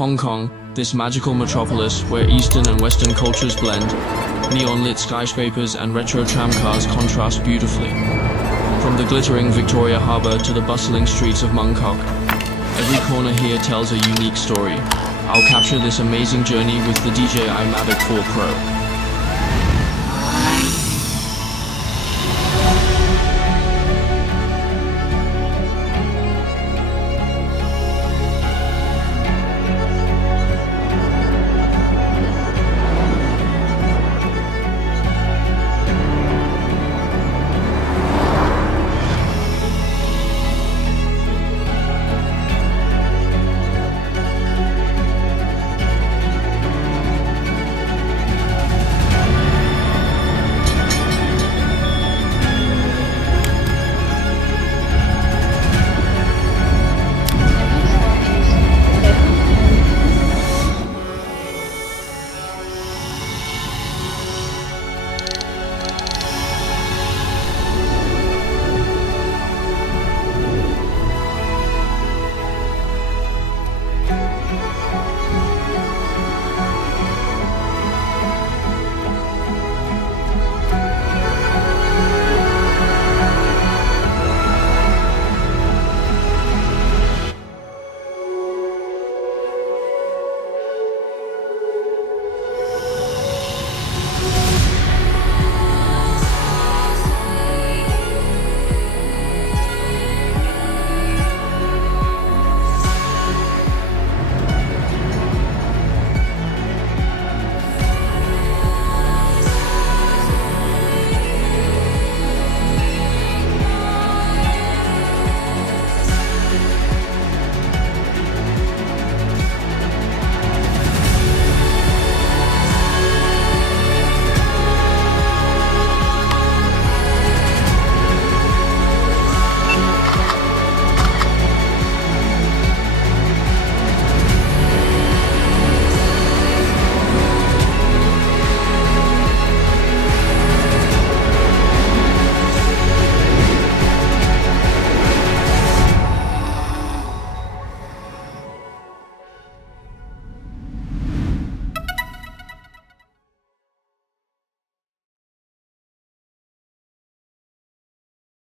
Hong Kong, this magical metropolis where Eastern and Western cultures blend, neon-lit skyscrapers and retro tramcars contrast beautifully. From the glittering Victoria Harbour to the bustling streets of Bangkok, every corner here tells a unique story. I'll capture this amazing journey with the DJI Mavic 4 Pro.